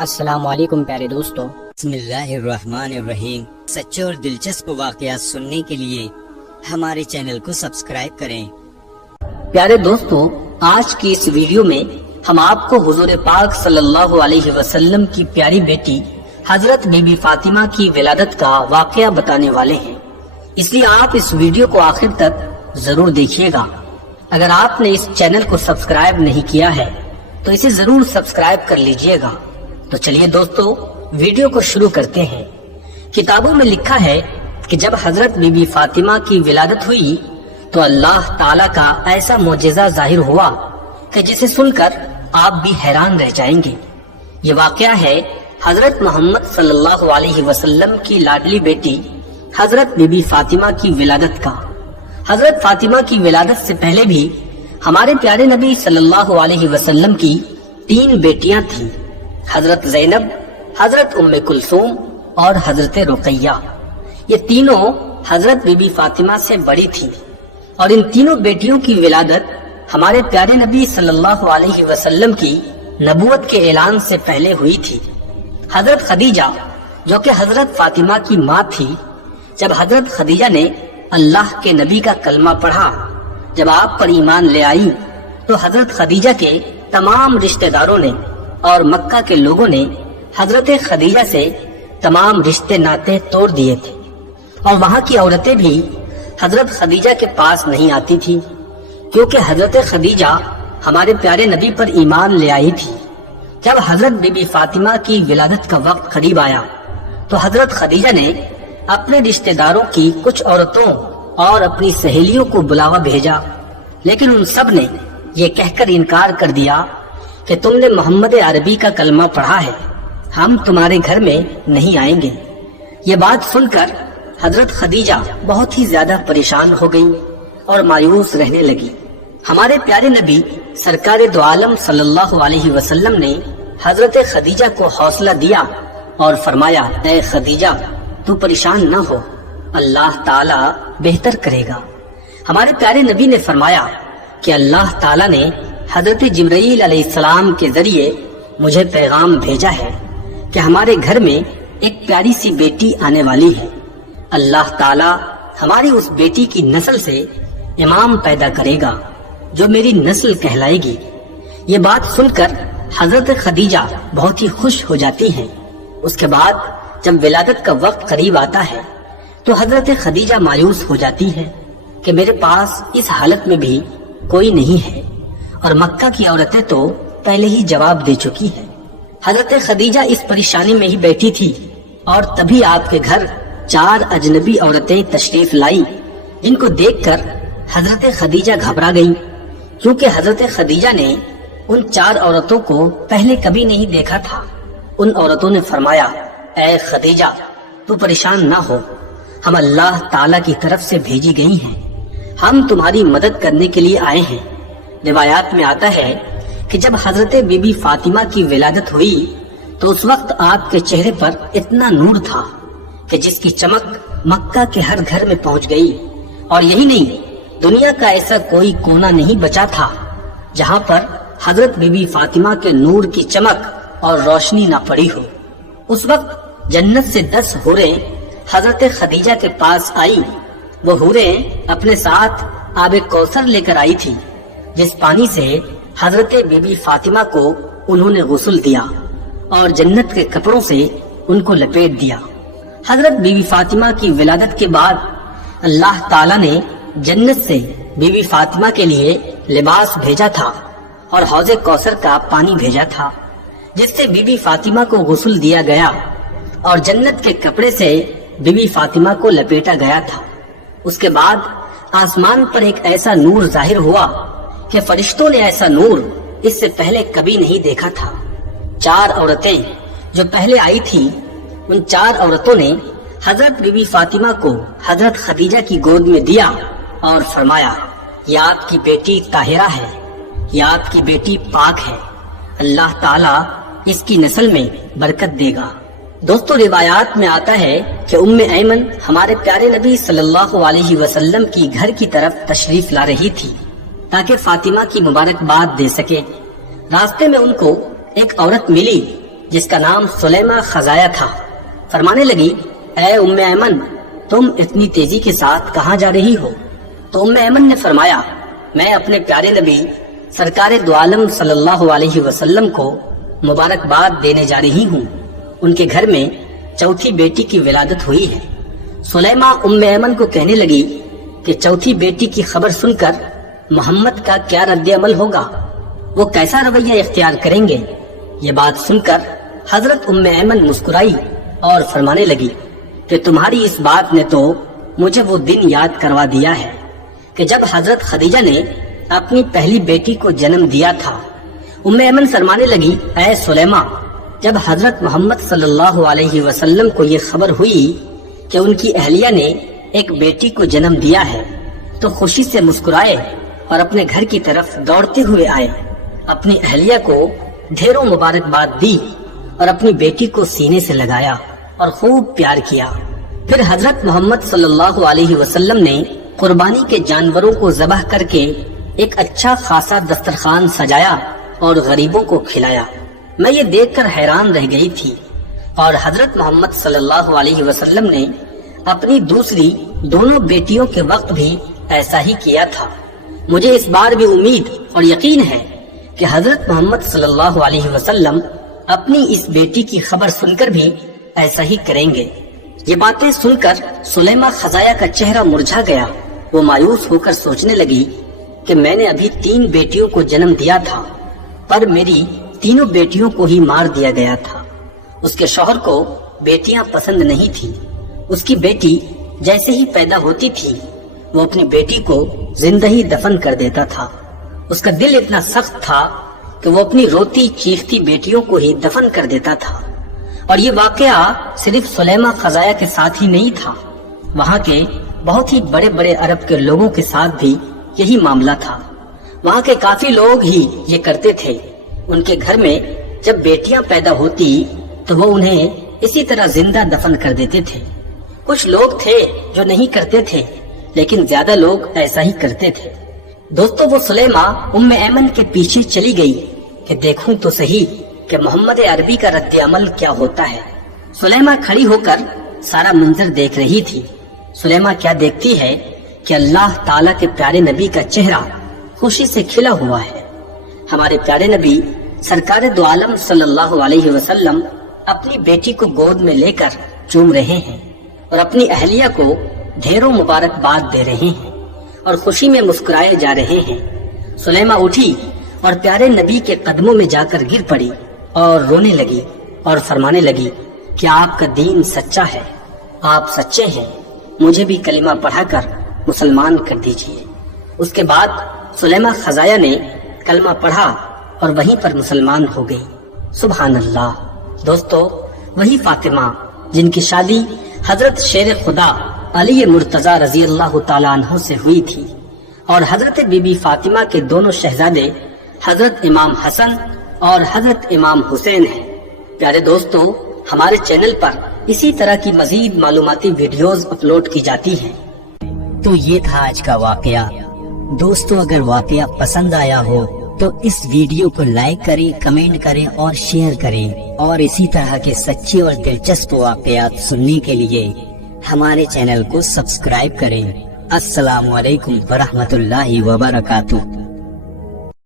السلام علیکم پیارے دوستو، بسم اللہ الرحمن الرحیم۔ سچے اور دلچسپ واقعات سننے کے لیے ہمارے چینل کو سبسکرائب کریں۔ پیارے دوستو، آج کی اس ویڈیو میں ہم آپ کو حضور پاک صلی اللہ علیہ وسلم کی پیاری بیٹی حضرت بی بی فاطمہ کی ولادت کا واقعہ بتانے والے ہیں، اس لیے آپ اس ویڈیو کو آخر تک ضرور دیکھیے گا۔ اگر آپ نے اس چینل کو سبسکرائب نہیں کیا ہے تو اسے ضرور سبسکرائب کر لیجئے گا۔ تو چلیے دوستو، ویڈیو کو شروع کرتے ہیں۔ کتابوں میں لکھا ہے کہ جب حضرت بی بی فاطمہ کی ولادت ہوئی تو اللہ تعالیٰ کا ایسا معجزہ ظاہر ہوا کہ جسے سن کر آپ بھی حیران رہ جائیں گے۔ یہ واقعہ ہے حضرت محمد صلی اللہ علیہ وسلم کی لاڈلی بیٹی حضرت بی بی فاطمہ کی ولادت کا۔ حضرت فاطمہ کی ولادت سے پہلے بھی ہمارے پیارے نبی صلی اللہ علیہ وسلم کی 3 بیٹیاں تھیں، حضرت زینب، حضرت ام کلثوم اور حضرت رقیہ۔ یہ تینوں حضرت بی بی فاطمہ سے بڑی تھیں اور ان تینوں بیٹیوں کی ولادت ہمارے پیارے نبی صلی اللہ علیہ وسلم کی نبوت کے اعلان سے پہلے ہوئی تھی۔ حضرت خدیجہ جو کہ حضرت فاطمہ کی ماں تھی، جب حضرت خدیجہ نے اللہ کے نبی کا کلمہ پڑھا، جب آپ پر ایمان لے آئی تو حضرت خدیجہ کے تمام رشتہ داروں نے اور مکہ کے لوگوں نے حضرت خدیجہ سے تمام رشتے ناطے توڑ دیے تھے، اور وہاں کی عورتیں بھی حضرت خدیجہ کے پاس نہیں آتی تھی، کیونکہ حضرت خدیجہ ہمارے پیارے نبی پر ایمان لے آئی تھی۔ جب حضرت بی بی فاطمہ کی ولادت کا وقت قریب آیا تو حضرت خدیجہ نے اپنے رشتہ داروں کی کچھ عورتوں اور اپنی سہیلیوں کو بلاوا بھیجا، لیکن ان سب نے یہ کہہ کر انکار کر دیا کہ تم نے محمد عربی کا کلمہ پڑھا ہے، ہم تمہارے گھر میں نہیں آئیں گے۔ یہ بات سن کر حضرت خدیجہ بہت ہی زیادہ پریشان ہو گئی اور مایوس رہنے لگی۔ ہمارے پیارے نبی سرکار دو عالم صلی اللہ علیہ وسلم نے حضرت خدیجہ کو حوصلہ دیا اور فرمایا، اے خدیجہ، تو پریشان نہ ہو، اللہ تعالیٰ بہتر کرے گا۔ ہمارے پیارے نبی نے فرمایا کہ اللہ تعالیٰ نے حضرت جبرائیل علیہ السلام کے ذریعے مجھے پیغام بھیجا ہے کہ ہمارے گھر میں ایک پیاری سی بیٹی آنے والی ہے۔ اللہ تعالیٰ ہماری اس بیٹی کی نسل سے امام پیدا کرے گا جو میری نسل کہلائے گی۔ یہ بات سن کر حضرت خدیجہ بہت ہی خوش ہو جاتی ہیں۔ اس کے بعد جب ولادت کا وقت قریب آتا ہے تو حضرت خدیجہ مایوس ہو جاتی ہے کہ میرے پاس اس حالت میں بھی کوئی نہیں ہے، اور مکہ کی عورتیں تو پہلے ہی جواب دے چکی ہیں۔ حضرت خدیجہ اس پریشانی میں ہی بیٹھی تھی اور تبھی آپ کے گھر 4 اجنبی عورتیں تشریف لائی، جن کو دیکھ کر حضرت خدیجہ گھبرا گئی، کیونکہ حضرت خدیجہ نے ان 4 عورتوں کو پہلے کبھی نہیں دیکھا تھا۔ ان عورتوں نے فرمایا، اے خدیجہ، تو پریشان نہ ہو، ہم اللہ تعالیٰ کی طرف سے بھیجی گئی ہیں، ہم تمہاری مدد کرنے کے لیے آئے ہیں۔ روایات میں آتا ہے کہ جب حضرت بی بی فاطمہ کی ولادت ہوئی تو اس وقت آپ کے چہرے پر اتنا نور تھا کہ جس کی چمک مکہ کے ہر گھر میں پہنچ گئی، اور یہی نہیں، دنیا کا ایسا کوئی کونا نہیں بچا تھا جہاں پر حضرت بی بی فاطمہ کے نور کی چمک اور روشنی نہ پڑی ہو۔ اس وقت جنت سے 10 حوریں حضرت خدیجہ کے پاس آئی۔ وہ حوریں اپنے ساتھ آب کوثر لے کر آئی تھی، جس پانی سے حضرت بی بی فاطمہ کو انہوں نے غسل دیا اور جنت کے کپڑوں سے ان کو لپیٹ دیا۔ حضرت بی بی فاطمہ کی ولادت کے بعد اللہ تعالیٰ نے جنت سے بی بی فاطمہ کے لیے لباس بھیجا تھا اور حوض کوثر کا پانی بھیجا تھا، جس سے بی بی فاطمہ کو غسل دیا گیا اور جنت کے کپڑے سے بی بی فاطمہ کو لپیٹا گیا تھا۔ اس کے بعد آسمان پر ایک ایسا نور ظاہر ہوا کہ فرشتوں نے ایسا نور اس سے پہلے کبھی نہیں دیکھا تھا۔ 4 عورتیں جو پہلے آئی تھی، ان 4 عورتوں نے حضرت بی بی فاطمہ کو حضرت خدیجہ کی گود میں دیا اور فرمایا، یہ آپ کی بیٹی طاہرہ ہے، یہ آپ کی بیٹی پاک ہے، اللہ تعالیٰ اس کی نسل میں برکت دے گا۔ دوستو، روایات میں آتا ہے کہ ام ایمن ہمارے پیارے نبی صلی اللہ علیہ وسلم کی گھر کی طرف تشریف لا رہی تھی تاکہ فاطمہ کی مبارکباد دے سکے۔ راستے میں ان کو ایک عورت ملی جس کا نام سلیمہ خزایا تھا، فرمانے لگی اے ام ایمن، تم اتنی تیزی کے ساتھ کہاں جا رہی ہو؟ تو ام ایمن نے فرمایا میں اپنے پیارے نبی سرکار دو عالم صلی اللہ علیہ وسلم کو مبارکباد دینے جا رہی ہوں، ان کے گھر میں چوتھی بیٹی کی ولادت ہوئی ہے۔ سلیمہ ام ایمن کو کہنے لگی کہ چوتھی بیٹی کی خبر سن کر محمد کا کیا رد عمل ہوگا، وہ کیسا رویہ اختیار کریں گے؟ یہ بات سن کر حضرت ام ایمن مسکرائی اور فرمانے لگی کہ تمہاری اس بات نے تو مجھے وہ دن یاد کروا دیا ہے کہ جب حضرت خدیجہ نے اپنی پہلی بیٹی کو جنم دیا تھا۔ ام ایمن فرمانے لگی اے سلیمہ، جب حضرت محمد صلی اللہ علیہ وسلم کو یہ خبر ہوئی کہ ان کی اہلیہ نے ایک بیٹی کو جنم دیا ہے تو خوشی سے مسکرائے اور اپنے گھر کی طرف دوڑتے ہوئے آئے، اپنی اہلیہ کو ڈھیروں مبارکباد دی اور اپنی بیٹی کو سینے سے لگایا اور خوب پیار کیا۔ پھر حضرت محمد صلی اللہ علیہ وسلم نے قربانی کے جانوروں کو ذبح کر کے ایک اچھا خاصا دسترخوان سجایا اور غریبوں کو کھلایا۔ میں یہ دیکھ کر حیران رہ گئی تھی، اور حضرت محمد صلی اللہ علیہ وسلم نے اپنی دوسری دونوں بیٹیوں کے وقت بھی ایسا ہی کیا تھا۔ مجھے اس بار بھی امید اور یقین ہے کہ حضرت محمد صلی اللہ علیہ وسلم اپنی اس بیٹی کی خبر سن کر بھی ایسا ہی کریں گے۔ یہ باتیں سن کر سلیمہ خزایا کا چہرہ مرجھا گیا۔ وہ مایوس ہو کر سوچنے لگی کہ میں نے ابھی 3 بیٹیوں کو جنم دیا تھا، پر میری تینوں بیٹیوں کو ہی مار دیا گیا تھا۔ اس کے شوہر کو بیٹیاں پسند نہیں تھی۔ اس کی بیٹی جیسے ہی پیدا ہوتی تھی وہ اپنی بیٹی کو زندہ ہی دفن کر دیتا تھا۔ اس کا دل اتنا سخت تھا کہ وہ اپنی روتی چیختی بیٹیوں کو ہی دفن کر دیتا تھا۔ اور یہ واقعہ صرف سلیمہ خزایا کے ساتھ ہی نہیں تھا، وہاں کے بہت ہی بڑے بڑے عرب کے لوگوں کے ساتھ بھی یہی معاملہ تھا۔ وہاں کے کافی لوگ ہی یہ کرتے تھے۔ ان کے گھر میں جب بیٹیاں پیدا ہوتی تو وہ انہیں اسی طرح زندہ دفن کر دیتے تھے۔ کچھ لوگ تھے جو نہیں کرتے تھے، لیکن زیادہ لوگ ایسا ہی کرتے تھے۔ دوستو، وہ سلیمہ ام ایمن کے پیچھے چلی گئی کہ دیکھوں تو صحیح کہ محمد عربی کا رد عمل کیا ہوتا ہے۔ سلیمہ کھڑی ہو کر سارا منظر دیکھ رہی تھی۔ سلیمہ کیا دیکھتی ہے کہ اللہ تعالیٰ کے پیارے نبی کا چہرہ خوشی سے کھلا ہوا ہے۔ ہمارے پیارے نبی سرکار دو عالم صلی اللہ علیہ وسلم اپنی بیٹی کو گود میں لے کر چوم رہے ہیں اور اپنی اہلیہ کو ڈھیروں مبارکباد دے رہے ہیں اور خوشی میں مسکرائے جا رہے ہیں۔ سلیمہ اٹھی اور پیارے نبی کے قدموں میں جا کر گر پڑی اور رونے لگی اور فرمانے لگی کہ آپ کا دین سچا ہے، آپ سچے ہیں، مجھے بھی کلمہ پڑھا کر مسلمان کر دیجیے۔ اس کے بعد سلیمہ خزایا نے کلمہ پڑھا اور وہیں پر مسلمان ہو گئی۔ سبحان اللہ۔ دوستو، وہی فاطمہ جن کی شادی حضرت شیر خدا علی مرتضی رضی اللہ تعالیٰ عنہ سے ہوئی تھی، اور حضرت بی بی فاطمہ کے دونوں شہزادے حضرت امام حسن اور حضرت امام حسین ہیں۔ پیارے دوستو، ہمارے چینل پر اسی طرح کی مزید معلوماتی ویڈیوز اپلوڈ کی جاتی ہیں۔ تو یہ تھا آج کا واقعہ۔ دوستو، اگر واقعہ پسند آیا ہو تو اس ویڈیو کو لائک کریں، کمنٹ کریں اور شیئر کریں، اور اسی طرح کے سچے اور دلچسپ واقعات سننے کے لیے ہمارے چینل کو سبسکرائب کریں۔ السلام علیکم ورحمۃ اللہ وبرکاتہ۔